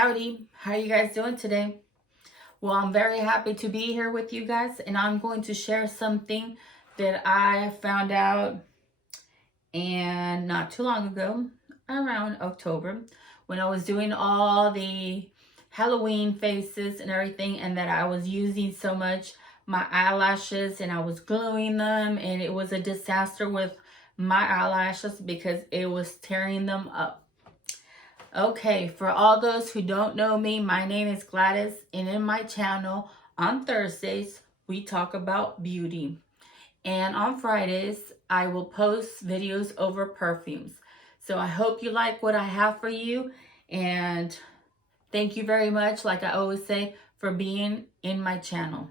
Howdy, how are you guys doing today? Well, I'm very happy to be here with you guys, and I'm going to share something that I found out and not too long ago, around October, when I was doing all the Halloween faces and everything, and that I was using so much my eyelashes and I was gluing them, and it was a disaster with my eyelashes because it was tearing them up. Okay, for all those who don't know me, my name is Gladys, and in my channel on Thursdays, we talk about beauty. And on Fridays, I will post videos over perfumes. So I hope you like what I have for you, and thank you very much, like I always say, for being in my channel.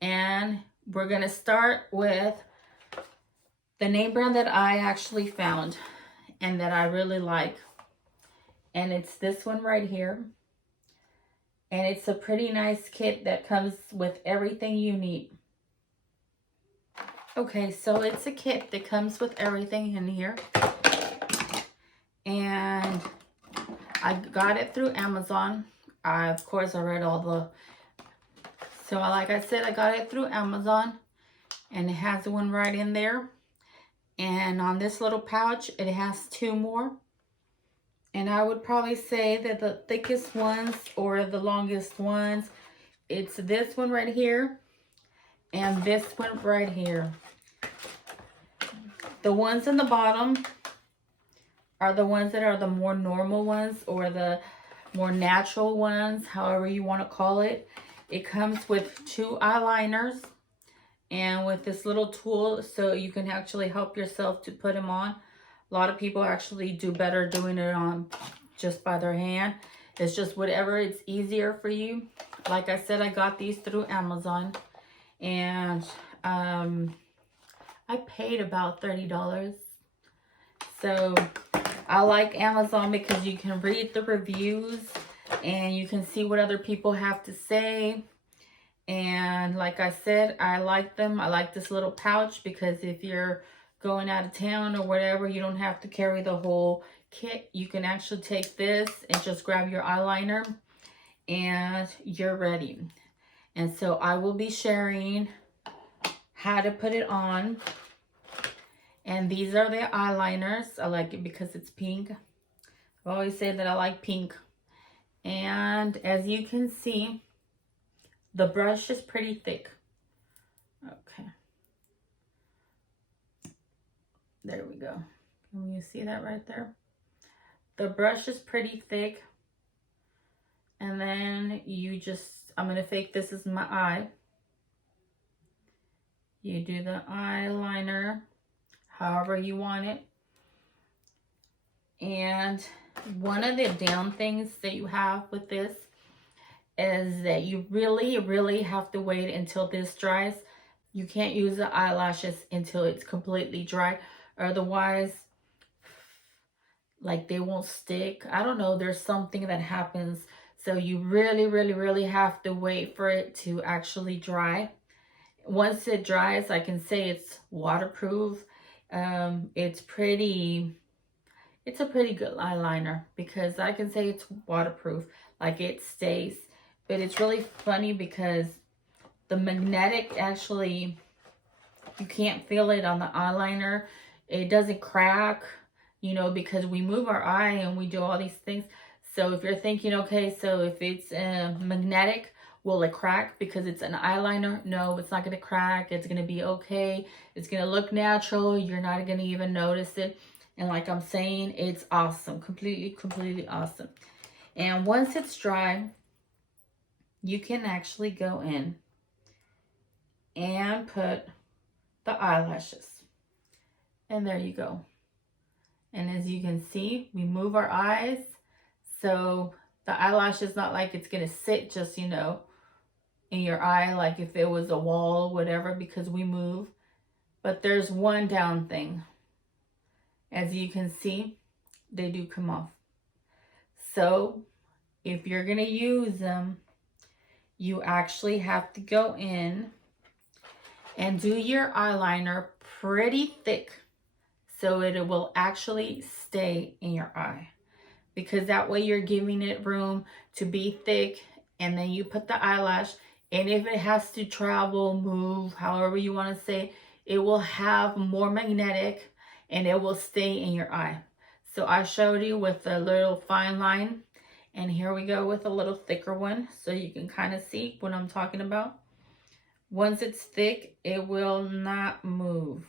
And we're going to start with the name brand that I actually found and that I really like. And it's this one right here. And it's a pretty nice kit that comes with everything you need. Okay, so it's a kit that comes with everything in here. And I got it through Amazon. Of course, I read all the... So like I said, I got it through Amazon. And it has one right in there. And on this little pouch, it has two more. And I would probably say that the thickest ones or the longest ones, it's this one right here and this one right here. The ones in the bottom are the ones that are the more normal ones or the more natural ones, however you want to call it. It comes with two eyeliners and with this little tool so you can actually help yourself to put them on. A lot of people actually do better doing it on just by their hand. It's just whatever it's easier for you. Like I said, I got these through Amazon. And I paid about $30. So I like Amazon because you can read the reviews and you can see what other people have to say. And like I said, I like them. I like this little pouch because if you're going out of town or whatever, you don't have to carry the whole kit. You can actually take this and just grab your eyeliner and you're ready. And so I will be sharing how to put it on. And these are the eyeliners. I like it because it's pink. I've always said that I like pink. And as you can see, the brush is pretty thick. Okay. There we go. Can you see that right there? The brush is pretty thick. And then you just, I'm going to fake this as my eye. You do the eyeliner however you want it. And one of the down things that you have with this is that you really have to wait until this dries. You can't use the eyelashes until it's completely dry. Otherwise, like they won't stick. I don't know, there's something that happens. So you really have to wait for it to actually dry. Once it dries, I can say it's waterproof. It's a pretty good eyeliner because I can say it's waterproof, like it stays. But it's really funny because the magnetic actually, you can't feel it on the eyeliner. It doesn't crack, you know, because we move our eye and we do all these things. So if you're thinking, okay, so if it's magnetic, will it crack because it's an eyeliner? No, it's not going to crack. It's going to be okay. It's going to look natural. You're not going to even notice it. And like I'm saying, it's awesome. Completely awesome. And once it's dry, you can actually go in and put the eyelashes. And there you go. And as you can see, we move our eyes. So the eyelash is not like it's going to sit just, you know, in your eye like if it was a wall or whatever, because we move. But there's one down thing. As you can see, they do come off. So if you're going to use them, you actually have to go in and do your eyeliner pretty thick so it will actually stay in your eye. because that way you're giving it room to be thick. And then you put the eyelash, and if it has to travel, move, however you want to say, it will have more magnetic and it will stay in your eye. So I showed you with a little fine line, and here we go with a little thicker one so you can kind of see what I'm talking about. Once it's thick, it will not move.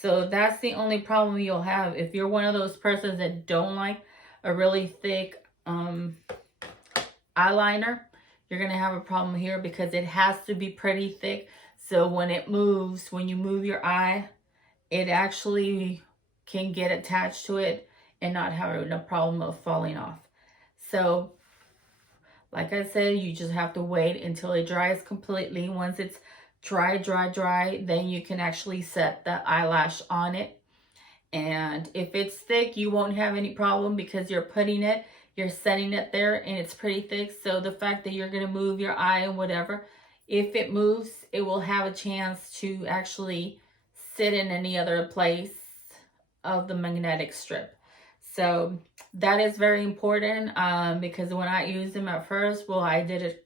So that's the only problem you'll have. If you're one of those persons that don't like a really thick eyeliner, you're going to have a problem here because it has to be pretty thick. So when it moves, when you move your eye, it actually can get attached to it and not have a problem of falling off. So like I said, you just have to wait until it dries completely. Once it's dry, then you can actually set the eyelash on it. And if it's thick, you won't have any problem because you're setting it there, and it's pretty thick. So the fact that you're going to move your eye and whatever, if it moves, it will have a chance to actually sit in any other place of the magnetic strip. So that is very important because when I used them at first, well, I did it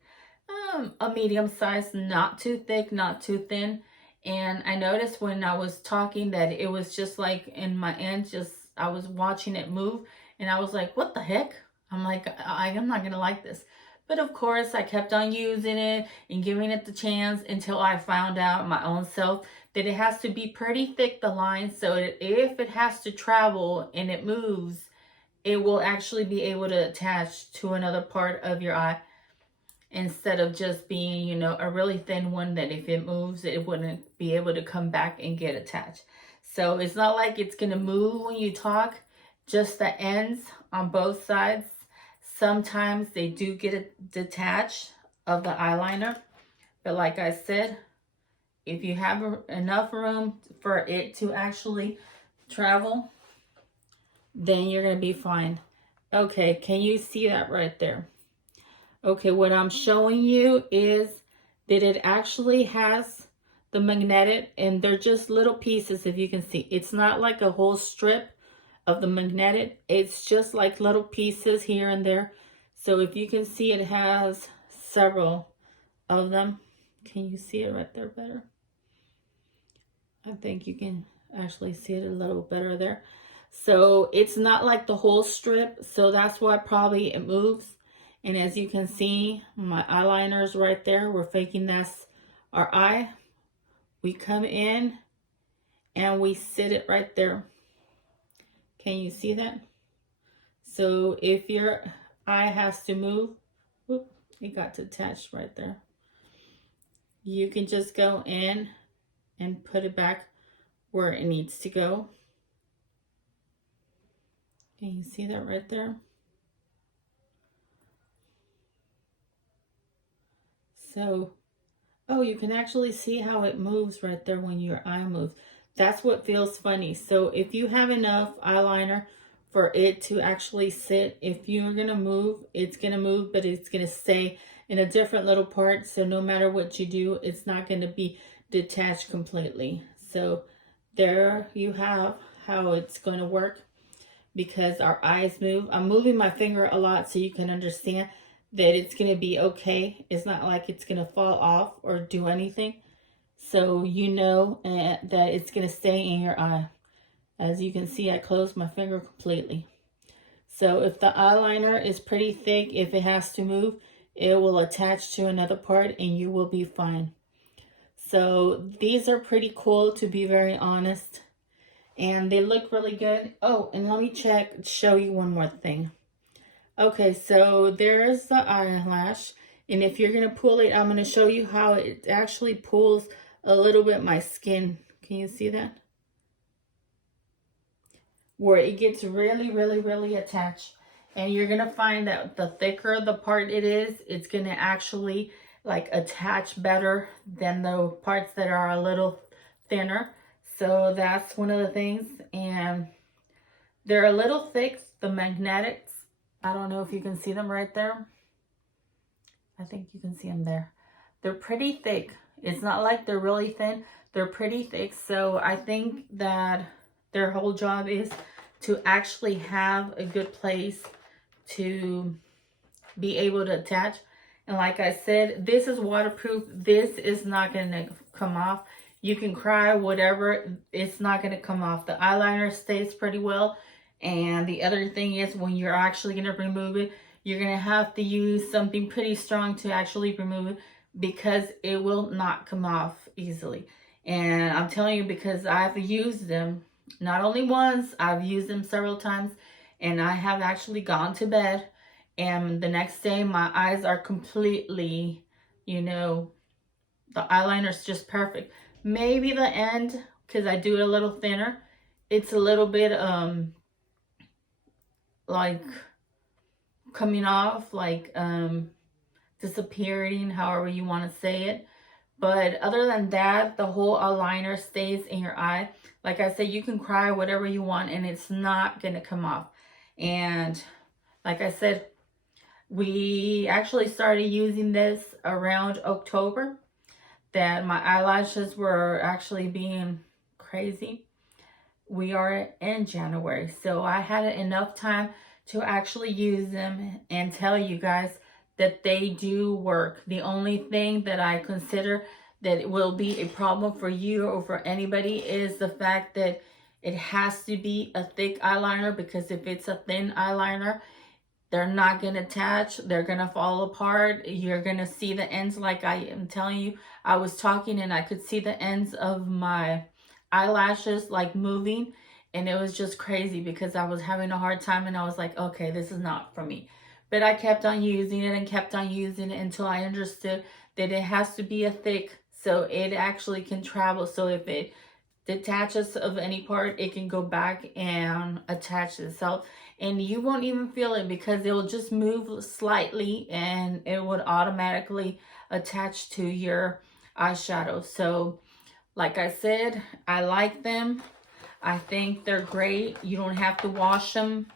a medium size, not too thick, not too thin. And I noticed when I was talking that it was just like in my end, I was watching it move, and I was like, what the heck? I'm like, I'm not going to like this. But of course, I kept on using it and giving it the chance until I found out my own self that it has to be pretty thick, the line, so that if it has to travel and it moves, it will actually be able to attach to another part of your eye, instead of just being, you know, a really thin one that if it moves, it wouldn't be able to come back and get attached. So it's not like it's going to move when you talk, just the ends on both sides. Sometimes they do get detached of the eyeliner. But like I said, if you have enough room for it to actually travel, then you're going to be fine. Okay, can you see that right there? Okay, what I'm showing you is that it actually has the magnetic, and they're just little pieces, if you can see. It's not like a whole strip of the magnetic. It's just like little pieces here and there. So if you can see, it has several of them. Can you see it right there better? I think you can actually see it a little better there. So it's not like the whole strip, so that's why probably it moves. And as you can see, my eyeliner is right there. We're faking that's our eye. We come in and we sit it right there. Can you see that? So if your eye has to move, whoop, it got attached right there. You can just go in and put it back where it needs to go. Can you see that right there? So, oh, you can actually see how it moves right there when your eye moves. That's what feels funny. So if you have enough eyeliner for it to actually sit, if you're going to move, it's going to move, but it's going to stay in a different little part. So no matter what you do, it's not going to be detached completely. So there you have how it's going to work, because our eyes move. I'm moving my finger a lot so you can understand that it's going to be okay. It's not like it's going to fall off or do anything. So you know that it's going to stay in your eye. As you can see, I closed my finger completely. So if the eyeliner is pretty thick, if it has to move, it will attach to another part and you will be fine. So these are pretty cool, to be very honest. And they look really good. Oh, and let me show you one more thing. Okay, so there's the eyelash. And if you're going to pull it, I'm going to show you how it actually pulls a little bit my skin. Can you see that? Where it gets really, really, really attached. And you're going to find that the thicker the part it is, it's going to actually like attach better than the parts that are a little thinner. So that's one of the things. And they're a little thick, the magnetics. I don't know if you can see them right there. I think you can see them there. They're pretty thick. It's not like they're really thin. They're pretty thick. So I think that their whole job is to actually have a good place to be able to attach. And like I said, this is waterproof. This is not going to come off. You can cry, whatever, it's not going to come off. The eyeliner stays pretty well. And the other thing is, when you're actually going to remove it, you're going to have to use something pretty strong to actually remove it, because it will not come off easily. And I'm telling you, because I've used them not only once, I've used them several times, and I have actually gone to bed, and the next day my eyes are completely, you know, the eyeliner's just perfect. Maybe the end, because I do it a little thinner, it's a little bit like coming off, like disappearing, however you want to say it. But other than that, the whole eyeliner stays in your eye. Like I said, you can cry whatever you want and it's not going to come off. And like I said, we actually started using this around October, that my eyelashes were actually being crazy. We are in January, so I had enough time to actually use them and tell you guys that they do work. The only thing that I consider that it will be a problem for you or for anybody is the fact that it has to be a thick eyeliner, because if it's a thin eyeliner, they're not going to attach. They're going to fall apart. You're going to see the ends, like I am telling you. I was talking and I could see the ends of my eyelashes like moving, and it was just crazy because I was having a hard time, and I was like, okay, this is not for me. But I kept on using it and kept on using it until I understood that it has to be a thick, so it actually can travel. So if it detaches of any part, it can go back and attach itself, and you won't even feel it, because it will just move slightly and it would automatically attach to your eyeshadow. So like I said, I like them. I think they're great. You don't have to wash them.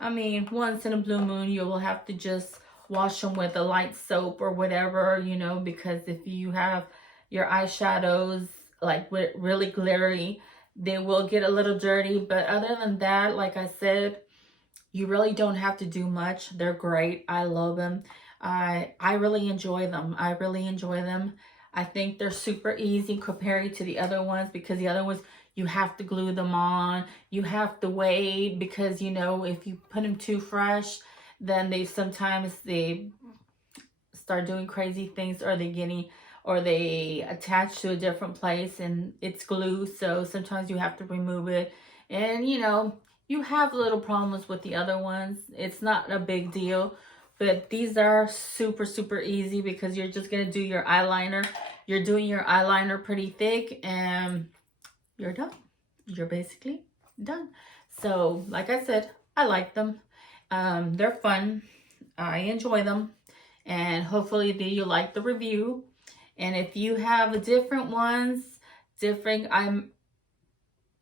I mean, once in a blue moon, you will have to just wash them with a light soap or whatever, you know, because if you have your eyeshadows like really glittery, they will get a little dirty. But other than that, like I said, you really don't have to do much. They're great. I love them. I really enjoy them. I really enjoy them. I think they're super easy compared to the other ones, because the other ones, you have to glue them on. You have to wait, because, you know, if you put them too fresh, then sometimes they start doing crazy things, or they attach to a different place and it's glue. So sometimes you have to remove it. And, you know, you have little problems with the other ones. It's not a big deal. But these are super, super easy, because you're just going to do your eyeliner. You're doing your eyeliner pretty thick and you're done. You're basically done. So, like I said, I like them. They're fun. I enjoy them. And hopefully you like the review. And if you have different ones, different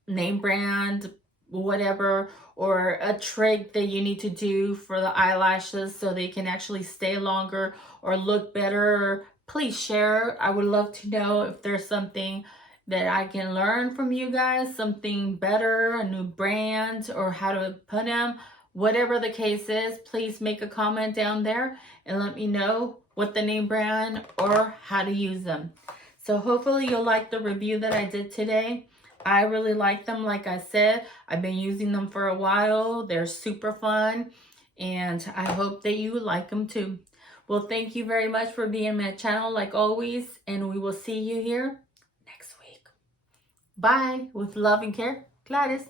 name brand, whatever, or a trick that you need to do for the eyelashes so they can actually stay longer or look better, please share. I would love to know if there's something that I can learn from you guys, something better, a new brand, or how to put them. Whatever the case is, please make a comment down there and let me know what the name brand or how to use them. So hopefully you'll like the review that I did today. I really like them. Like I said, I've been using them for a while. They're super fun, and I hope that you like them too. Well, thank you very much for being on my channel like always, and we will see you here next week. Bye. With love and care, Gladys.